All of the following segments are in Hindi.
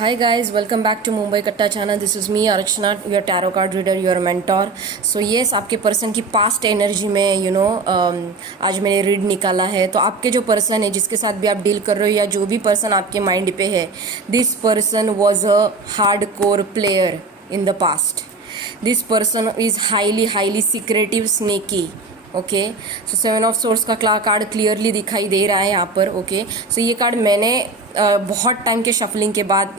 Hi guys, welcome back to Mumbai Katta channel. This is me Archana, your tarot card reader, your mentor. So yes, आपके पर्सन की पास्ट एनर्जी में आज मैंने रीड निकाला है. तो आपके जो पर्सन है जिसके साथ भी आप डील कर रहे हो या जो भी पर्सन आपके माइंड पे है, this person was a hard core player in the past. This person is highly secretive sneaky. Okay, so 7 of source का कार्ड क्लियरली दिखाई दे रहा है यहाँ पर. ओके, सो ये कार्ड मैंने बहुत टाइम के शफलिंग के बाद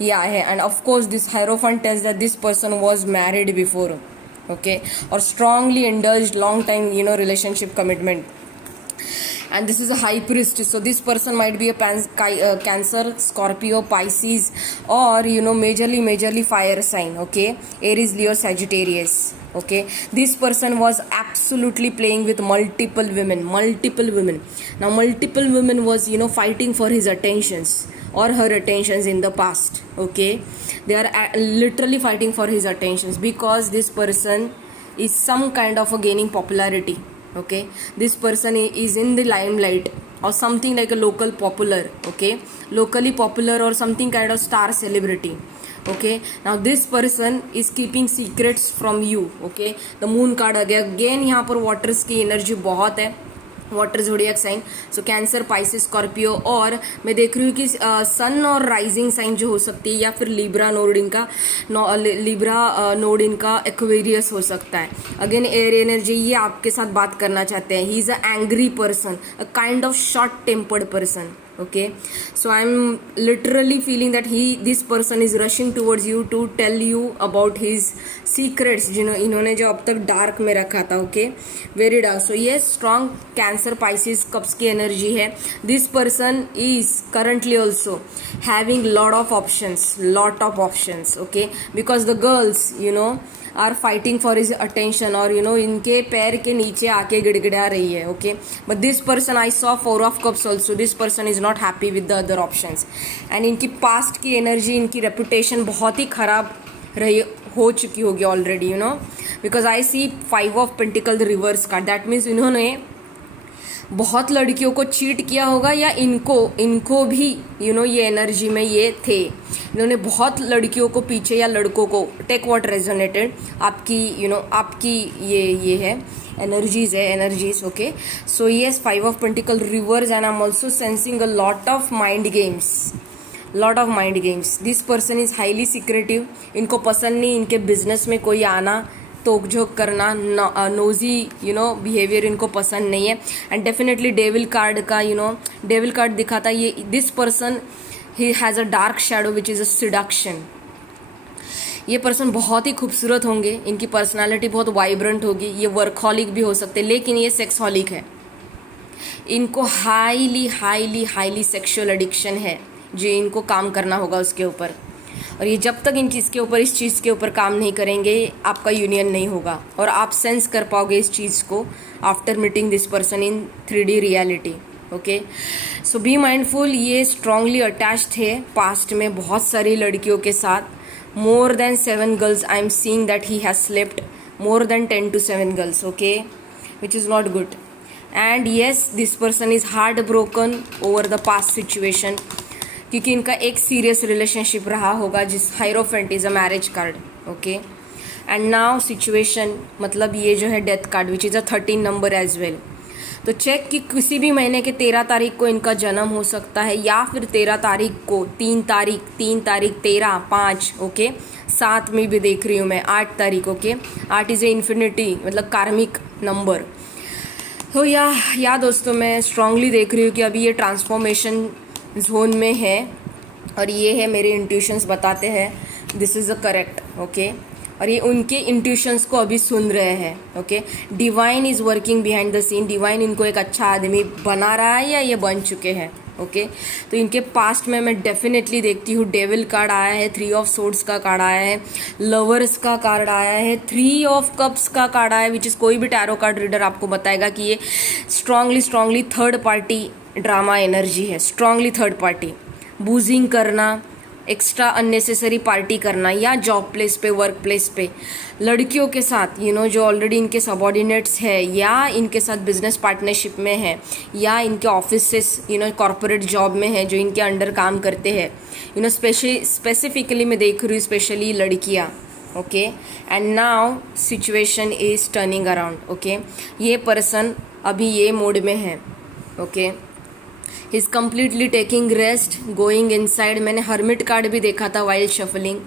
ये आया है. And of course this hierophant tells that this person was married before. Okay, और strongly indulged long time relationship commitment. And this is a high priest, so this person might be a Cancer, Scorpio, Pisces, or majorly fire sign. Okay, Aries, Leo, Sagittarius. Okay, this person was absolutely playing with multiple women. Now multiple women was fighting for his attentions or her attentions in the past. Okay, they are literally fighting for his attentions because this person is some kind of a gaining popularity. Okay, this person is in the limelight or something like a local popular. Okay, locally popular or something kind of star celebrity. Okay, now this person is keeping secrets from you. Okay, the moon card again यहाँ पर waters की energy बहुत है. वाटर ज़ोडिएक साइन, सो कैंसर, पाइसेस, स्कॉर्पियो, और मैं देख रही हूँ कि सन और राइजिंग साइन जो हो सकती है या फिर लिब्रा नोड इनका एक्वेरियस हो सकता है. अगेन एयर एनर्जी, ये आपके साथ बात करना चाहते हैं. He is a angry person, a kind of short tempered person. Okay, so I'm literally feeling that this person is rushing towards you to tell you about his secrets इन्होंने जो अब तक डार्क में रखा था. Okay, very dark. सो ये स्ट्रॉन्ग कैंसर, पाइसिस, कप्स की एनर्जी है. This person is currently also having lot of options. Okay, because the girls are fighting for his attention और इनके पैर के नीचे आके गिड़गिड़ा रही है. Okay, but this person I saw 4 of cups also. This person is not happy with the other options. And इनकी पास्ट की एनर्जी, इनकी रेपुटेशन बहुत ही खराब हो चुकी होगी already, because I see 5 of pentacle the reverse card. That means इन्होंने बहुत लड़कियों को चीट किया होगा या इनको भी ये एनर्जी में ये थे. इन्होंने बहुत लड़कियों को पीछे या लड़कों को, टेक व्हाट रेजोनेटेड, आपकी ये है energies. Okay, so yes, 5 of pentacle reverse and I am also sensing a lot of mind games. This person is highly secretive. इनको पसंद नहीं इनके बिजनेस में कोई आना, तोकझोंक करना, नोजी बिहेवियर इनको पसंद नहीं है. एंड डेफिनेटली डेविल कार्ड दिखाता है ये. This person he has a dark shadow which is a seduction. ये पर्सन बहुत ही खूबसूरत होंगे, इनकी पर्सनालिटी बहुत वाइब्रेंट होगी, ये वर्कहॉलिक भी हो सकते हैं, लेकिन ये सेक्सहॉलिक है. इनको हाईली सेक्सुअल एडिक्शन है जो इनको काम करना होगा उसके ऊपर. और ये जब तक इस चीज़ के ऊपर काम नहीं करेंगे आपका यूनियन नहीं होगा और आप सेंस कर पाओगे इस चीज़ को after meeting this person in 3D reality. Okay, so be mindful. ये स्ट्रांगली अटैच्ड थे पास्ट में बहुत सारी लड़कियों के साथ. More than 7 girls I am seeing that he has slept more than 10 to 7 girls. Okay, which is not good. And yes, this person is heart broken over the past situation, क्योंकि इनका एक सीरियस रिलेशनशिप रहा होगा. जिस hierophant is a marriage card. Okay, and now situation, मतलब ये जो है death card which is a 13 number as well. तो चेक कि किसी भी महीने के 13 तारीख को इनका जन्म हो सकता है या फिर 13 तारीख को, 3 तारीख 13, 5. ओके, 7 में भी देख रही हूँ मैं, 8 तारीख. ओके, 8 इज़ ए इन्फिनिटी, मतलब कार्मिक नंबर. तो या दोस्तों, मैं स्ट्रांगली देख रही हूँ कि अभी ये ट्रांसफॉर्मेशन जोन में है और ये है मेरे इंट्यूशंस बताते हैं this is a correct. Okay, और ये उनके इंट्यूशंस को अभी सुन रहे हैं. Okay, divine is working behind the scene. Divine इनको एक अच्छा आदमी बना रहा है या ये बन चुके हैं. ओके, तो इनके पास्ट में मैं डेफिनेटली देखती हूँ डेविल कार्ड आया है, 3 ऑफ सोर्ड्स का कार्ड आया है, लवर्स का कार्ड आया है, 3 ऑफ कप्स का कार्ड आया है, विच इज़ कोई भी टैरो कार्ड रीडर आपको बताएगा कि ये strongly third party drama energy है. स्ट्रांगली थर्ड पार्टी बूजिंग करना, एक्स्ट्रा अननेसेसरी पार्टी करना, या जॉब प्लेस पे, वर्क प्लेस पे लड़कियों के साथ जो ऑलरेडी इनके सबॉर्डिनेट्स है, या इनके साथ बिजनेस पार्टनरशिप में है, या इनके ऑफिसेस कॉरपोरेट जॉब में है जो इनके अंडर काम करते हैं स्पेसिफिकली मैं देख रही हूँ, स्पेशली लड़कियाँ। Okay, and now situation is turning around. Okay, ये पर्सन अभी ये मोड में है। Okay, he is completely taking rest, going inside. मैंने हर्मिट कार्ड भी देखा था while shuffling.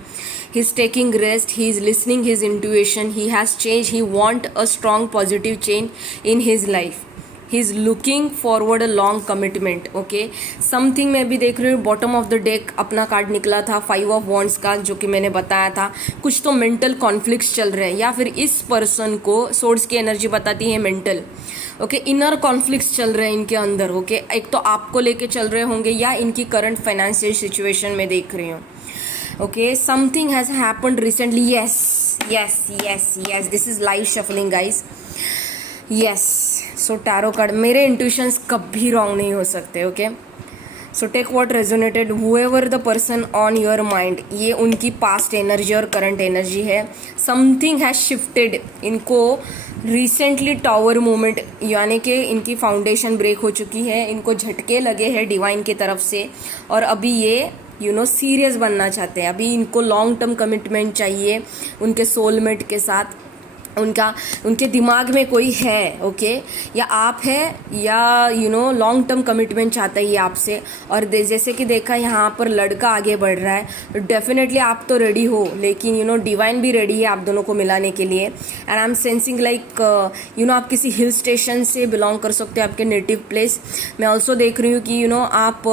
He is taking rest, he is listening his intuition, he has change, he want a strong positive change in his life, he is looking forward a long commitment. Okay, something मैं भी देख रही हूँ। बॉटम ऑफ द डेक अपना कार्ड निकला था 5 ऑफ वॉन्ड्स का, जो कि मैंने बताया था। कुछ तो मेंटल कॉन्फ्लिक्ट्स चल रहे हैं, या फिर इस पर्सन को सोर्स की एनर्जी बताती है मेंटल। ओके, इनर कॉन्फ्लिक्ट्स चल रहे हैं इनके अंदर। ओके, एक तो आपको लेके चल रहे होंगे, या इनकी करंट फाइनेंशियल सिचुएशन में देख रही हूँ। Okay, something has happened recently. Yes yes yes yes, this is live shuffling guys. Yes, so tarot card, मेरे इंट्यूशंस कभी रॉन्ग नहीं हो सकते। Okay, so take what resonated, however the person on your mind, ये उनकी पास्ट एनर्जी और करंट एनर्जी है। समथिंग हैज शिफ्टेड, इनको रिसेंटली टावर मूवमेंट, यानी कि इनकी फाउंडेशन ब्रेक हो चुकी है, इनको झटके लगे हैं डिवाइन की तरफ से, और अभी ये सीरियस बनना चाहते हैं। अभी इनको लॉन्ग टर्म कमिटमेंट चाहिए उनके सोलमेट के साथ। उनके दिमाग में कोई है। ओके, या आप है, या लॉन्ग टर्म कमिटमेंट चाहता है ये आपसे। और जैसे कि देखा यहाँ पर लड़का आगे बढ़ रहा है, डेफिनेटली आप तो रेडी हो, लेकिन डिवाइन भी रेडी है आप दोनों को मिलाने के लिए। And I M sensing like आप किसी हिल स्टेशन से बिलोंग कर सकते हो, आपके नेटिव प्लेस। मैं ऑल्सो देख रही हूँ कि आप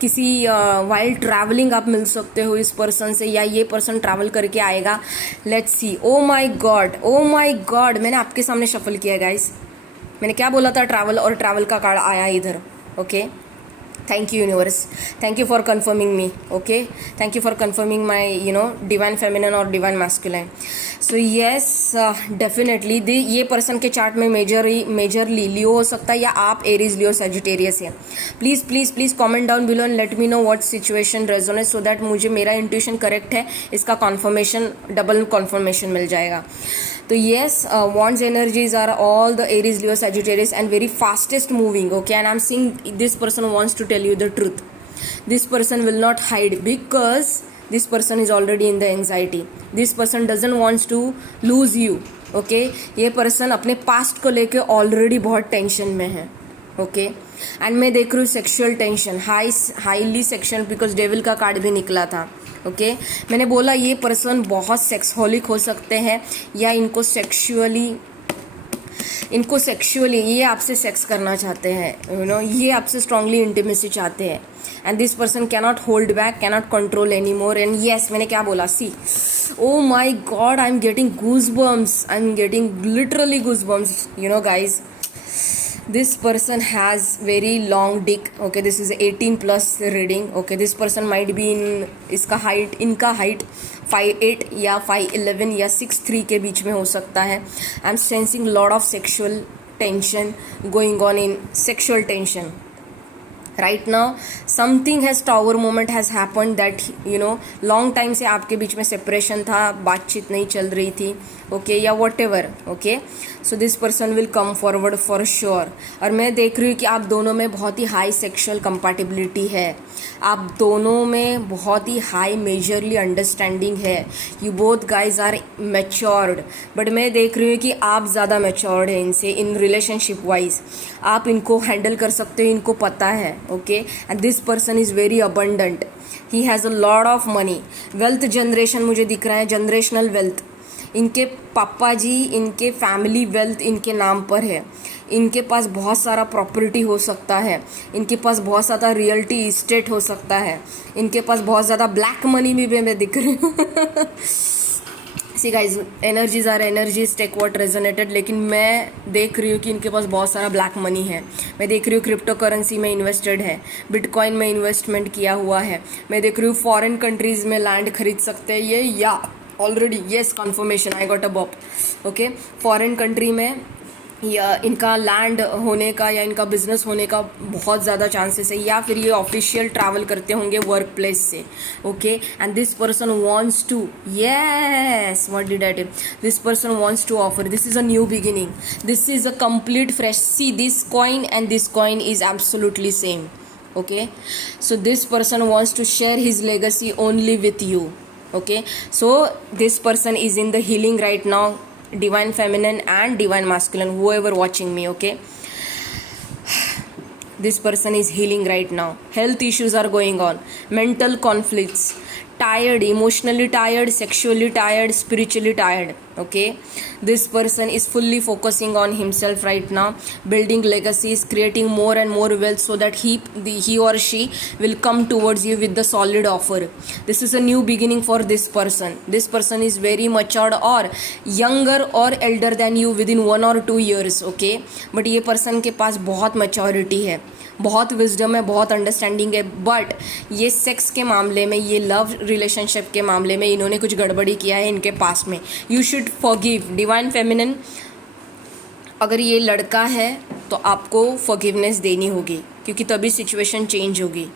किसी वाइल ट्रैवलिंग आप मिल सकते हो इस पर्सन से, या ये पर्सन ट्रैवल करके आएगा। Let's see. Oh my god, oh my god, मैंने आपके सामने शफल किया गाइस। मैंने क्या बोला था, ट्रैवल, और ट्रैवल का कार्ड आया इधर। Okay, thank you universe, thank you for confirming me. Okay, thank you for confirming my divine feminine और divine masculine. So yes, definitely ये पर्सन के चार्ट में मेजरली लियो हो सकता है, या आप एरीज, लियो, सजिटेरियस है। Please please please comment down below and let me know what situation resonate, so that मुझे मेरा इंट्यूशन करेक्ट है, इसका कॉन्फर्मेशन, डबल कॉन्फर्मेशन मिल जाएगा। तो yes, wands energies are all the Aries, Leo, Sagittarius and very fastest moving. Okay, and I am seeing this person wants to tell you the truth. This person will not hide because this person is already in the anxiety. This person doesn't wants to lose you. Okay, ये person अपने पास्ट को लेके ऑलरेडी बहुत टेंशन में है. ओके, एंड मैं देख रही हूँ sexual tension, highly sexual, because devil का कार्ड भी निकला था. ओके, मैंने बोला ये पर्सन बहुत सेक्सहोलिक हो सकते हैं, या इनको सेक्शुअली ये आपसे सेक्स करना चाहते हैं, ये आपसे स्ट्रांगली इंटीमेसी चाहते हैं. And this person cannot hold back, cannot control any more. And yes, मैंने क्या बोला, see, oh my God, I am getting goose bumps, I am getting literally goose bumps, guys. This person has very long dick. Okay, this is 18 plus reading. Okay, this person might be इनका हाइट 5'8" या 5'11" या 6'3" के बीच में हो सकता है. I am sensing lot of sexual tension going on, in sexual tension right now. Something has tower moment has happen that long time से आपके बीच में सेपरेशन था, बातचीत नहीं चल रही थी. ओके, या what ever. Okay, so this person will come forward for sure. और मैं देख रही हूँ कि आप दोनों में बहुत ही हाई सेक्शुअल कंपैटिबिलिटी है, आप दोनों में बहुत ही हाई मेजरली अंडरस्टैंडिंग है. You both guys are matured, but मैं देख रही हूँ कि आप ज़्यादा मैच्योर्ड है इनसे इन रिलेशनशिप वाइज. आप इनको हैंडल कर सकते हो, इनको पता है. Okay, and this person is very abundant, he has a lot of money. Wealth generation मुझे दिख रहा है, जनरेशनल वेल्थ. इनके पापा जी, इनके फैमिली वेल्थ इनके नाम पर है. इनके पास बहुत सारा प्रॉपर्टी हो सकता है, इनके पास बहुत सारा रियल्टी इस्टेट हो सकता है, इनके पास बहुत ज़्यादा ब्लैक मनी भी मैं दिख रही हूँ. See guys, energies are energies, take what resonated. लेकिन मैं देख रही हूँ कि इनके पास बहुत सारा ब्लैक मनी है. मैं देख रही हूँ क्रिप्टो करेंसी में इन्वेस्टेड है, बिटकॉइन में इन्वेस्टमेंट किया हुआ है. मैं देख रही हूँ फॉरेन कंट्रीज़ में लैंड खरीद सकते हैं ये, या already, yes, confirmation, I got a bop. Okay, foreign country में या इनका लैंड होने का या इनका बिजनेस होने का बहुत ज़्यादा चांसेस है, या फिर ये ऑफिशियल ट्रैवल करते होंगे वर्क प्लेस से. Okay, and this person wants to, yes, what did I tell, this person wants to offer, this is a new beginning, this is a complete fresh. See this coin and this coin is absolutely same. Okay, so this person wants to share his legacy only with you. Okay, so this person is in the healing right now, divine feminine and divine masculine, whoever watching me. Okay, this person is healing right now. Health issues are going on, mental conflicts, tired, emotionally tired, sexually tired, spiritually tired. Okay, this person is fully focusing on himself right now, building legacies, creating more and more wealth, so that he or she will come towards you with the solid offer. This is a new beginning for this person. This person is very matured or younger or elder than you within 1 or 2 years. Okay, but ये person के पास बहुत maturity है, बहुत विजडम है, बहुत अंडरस्टैंडिंग है. बट ये सेक्स के मामले में, ये लव रिलेशनशिप के मामले में इन्होंने कुछ गड़बड़ी किया है इनके पास में. You should forgive. Divine feminine, अगर ये लड़का है तो आपको फॉरगिवनेस देनी होगी, क्योंकि तभी सिचुएशन चेंज होगी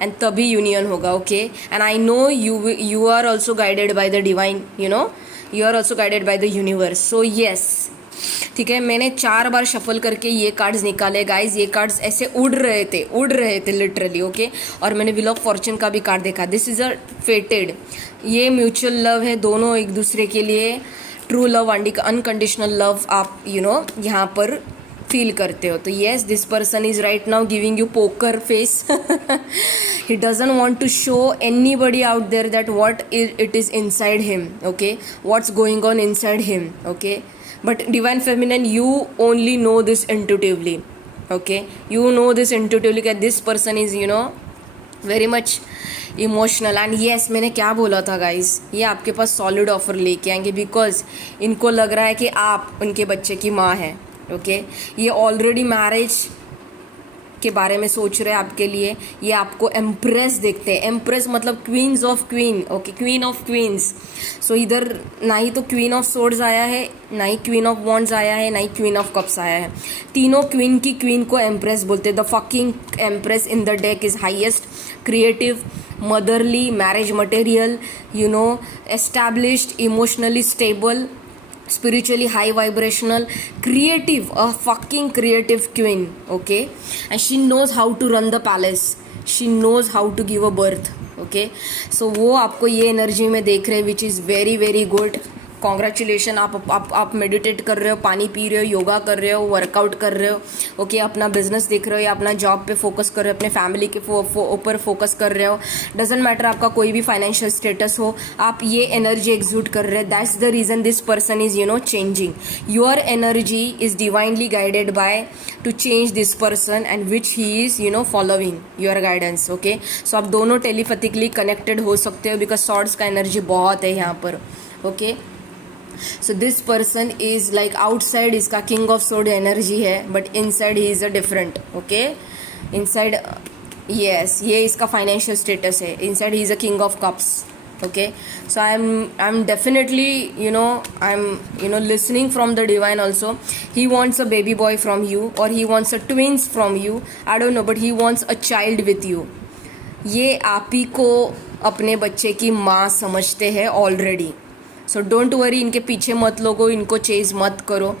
एंड तभी यूनियन होगा. Okay, and I know you are also guided by the divine, you are also guided by the universe. So yes, ठीक है, मैंने 4 बार शफल करके ये कार्ड्स निकाले गाइज. ये कार्ड्स ऐसे उड़ रहे थे लिटरली. ओके, और मैंने व्हील ऑफ फॉर्चून का भी कार्ड देखा. दिस इज़ अ फेटेड. ये म्यूचुअल लव है, दोनों एक दूसरे के लिए ट्रू लव, अनकंडीशनल लव आप यहाँ पर फील करते हो. तो yes, this person is right now giving you poker face. he doesn't want to show anybody out there that what it is inside him. Okay, what's going on inside him. Okay, but divine feminine, you only know this intuitively. Okay, you know this intuitively that this person is very much emotional. And yes, मैंने क्या बोला था गाइज, ये आपके पास सॉलिड ऑफर लेके आएंगे, बिकॉज इनको लग रहा है कि आप उनके बच्चे की माँ हैं. ओके, ये ऑलरेडी मैरिज के बारे में सोच रहे हैं आपके लिए. ये आपको एम्प्रेस देखते हैं. एम्प्रेस मतलब queens of queen. Okay, queen of queens. So इधर ना ही तो क्वीन ऑफ सोर्ड्स आया है, ना ही क्वीन ऑफ वॉन्ड्स आया है, ना ही क्वीन ऑफ कप्स आया है. तीनों क्वीन की क्वीन को एम्प्रेस बोलते हैं. The fucking empress in the deck is highest, creative, motherly, marriage material, established, emotionally stable, spiritually high vibrational, creative, a fucking creative queen. Okay, and she knows how to run the palace, she knows how to give a birth. Okay, so वो आपको ये एनर्जी में देख रहे हैं, which is very very good. Congratulation. आप मेडिटेट कर रहे हो, पानी पी रहे हो, योगा कर रहे हो, वर्कआउट कर रहे हो. ओके, अपना बिजनेस देख रहे हो या अपना जॉब पे फोकस कर रहे हो, अपने फैमिली के ऊपर फोकस कर रहे हो. डजेंट मैटर आपका कोई भी फाइनेंशियल स्टेटस हो, आप ये एनर्जी एग्जूट कर रहे हो. That's the reason this person is changing. Your energy is divinely guided by to change this person and which he is following your guidance. Okay, so आप दोनों टेलीपैथिकली कनेक्टेड हो सकते हो, बिकॉज सॉर्ड्स का एनर्जी बहुत है यहाँ पर. Okay, so this person is like outside इसका king of sword एनर्जी है, but inside he is a different. Okay, inside yes, ये इसका financial status है. inside he is a king of cups. Okay, so I'm definitely I'm listening from the divine also. He wants a baby boy from you, or he wants a twins from you, I don't know, but he wants a child with you. ये आप ही को अपने बच्चे की माँ समझते हैं ऑलरेडी. सो डोंट वरी, इनके पीछे मत लोगो, इनको चेज मत करो.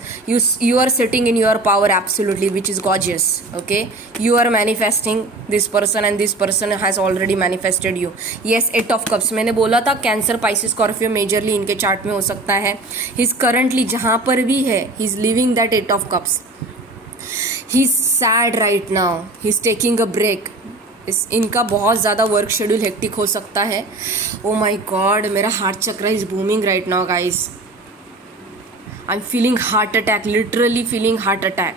You are sitting in your power absolutely, which is gorgeous. Okay, you are manifesting this person and this person has already manifested you. Yes, 8 of cups मैंने बोला था, कैंसर, पाइसिस, स्कॉर्पियो मेजरली इनके चार्ट में हो सकता है. ही इज़ करंटली जहाँ पर भी है, he is living that 8 of cups. He is sad right now, he is taking a break. इनका बहुत ज़्यादा वर्क शेड्यूल हेक्टिक हो सकता है. ओ माई गॉड, मेरा heart chakra is booming right now guys. I am feeling heart attack, literally feeling heart attack.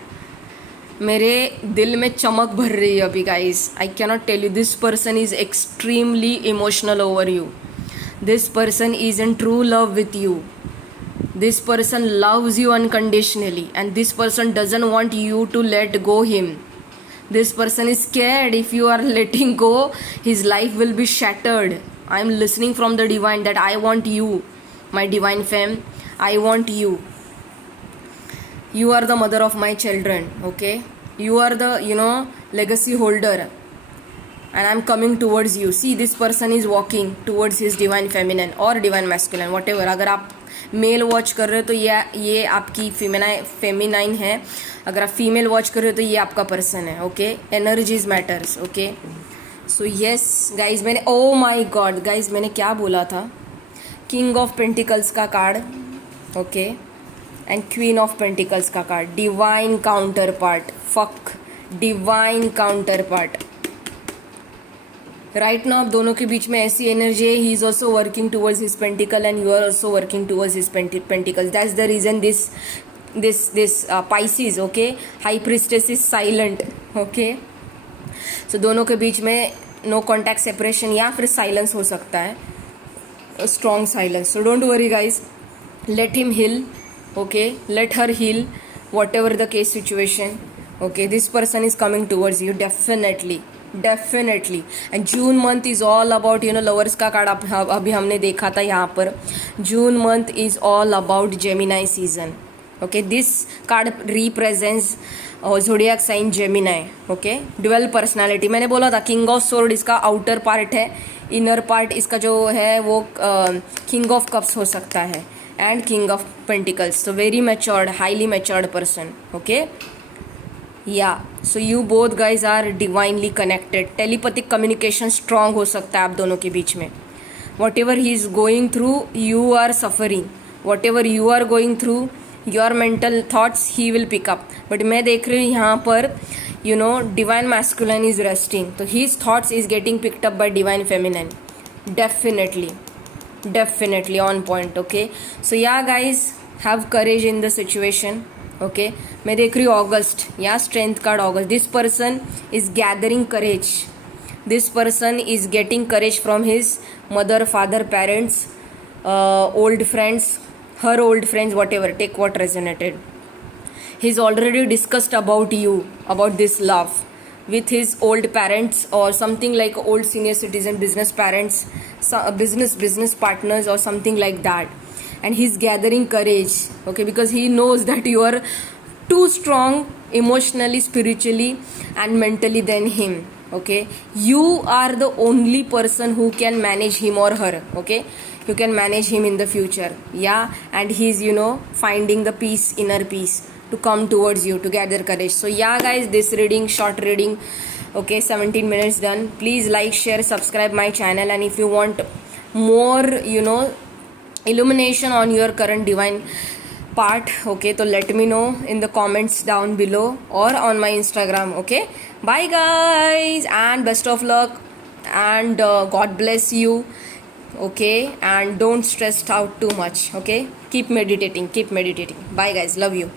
मेरे दिल में चमक भर रही है अभी guys. I cannot tell you, this person is extremely emotional over you. This person is in true love with you. This person loves you unconditionally, and this person doesn't want you to let go him. This person is scared. If you are letting go, his life will be shattered. I am listening from the divine that I want you, my divine femme. I want you. You are the mother of my children, okay? You are the, legacy holder, and I'm coming towards you. See, this person is walking towards his divine feminine or divine masculine, whatever. अगर आप मेल वॉच कर रहे हो तो ये आपकी फेमिनाइन है. अगर आप फीमेल वॉच कर रहे हो तो ये आपका पर्सन है, okay? Energies matters, okay? So yes guys, मैंने ओ माई गॉड गाइज, मैंने क्या बोला था? किंग ऑफ पेंटिकल्स का card, okay, and queen of pentacles का card, divine counterpart. Fuck, divine counterpart. Right now आप दोनों के बीच में ऐसी एनर्जी है. He is also working towards his pentacle and you are also working towards his pentacle. That's the reason this Pisces, okay? High priestess is silent, okay? So दोनों के बीच में नो कॉन्टैक्ट सेपरेशन या फिर साइलेंस हो सकता है, strong silence. So don't worry guys, let him heal, okay? Let her heal, whatever the case situation, okay? This person is coming towards you, definitely. And June month is all about, lovers का कार्ड अभी हमने देखा था यहाँ पर. June month is all about Gemini season, okay? This card represents zodiac sign Gemini, okay? Dual personality. मैंने बोला था king of sword इसका outer part है, inner part इसका जो है वो king of cups हो सकता है, and king of pentacles. So very matured, highly matured person, okay? Yeah, so you both guys are divinely connected. Telepathic communication strong हो सकता है आप दोनों के बीच में. Whatever he is going through, you are suffering. Whatever you are going through, your mental thoughts he will pick up. But मैं देख रही हूँ यहाँ पर, divine masculine is resting. So his thoughts is getting picked up by divine feminine. Definitely on point, okay? So yeah guys, have courage in the situation, okay? मैं देख रही हूँ अगस्त, या strength card August. This person is gathering courage. This person is getting courage from his mother, father, parents, old friends, her old friends, whatever, take what resonated. He's already discussed about you, about this love with his old parents or something like old senior citizen, business parents, business partners or something like that. And he's gathering courage, okay, because he knows that you are too strong emotionally, spiritually and mentally than him, okay? You are the only person who can manage him or her, okay? You can manage him in the future, yeah? And he's finding the peace, inner peace, to come towards you, to gather courage. So yeah guys, this reading, short reading, okay, 17 minutes done. Please like, share, subscribe my channel, and if you want more illumination on your current divine part, okay, so let me know in the comments down below or on my Instagram, okay? Bye guys, and best of luck, and God bless you, okay? And don't stress out too much, okay? Keep meditating. Bye guys, love you.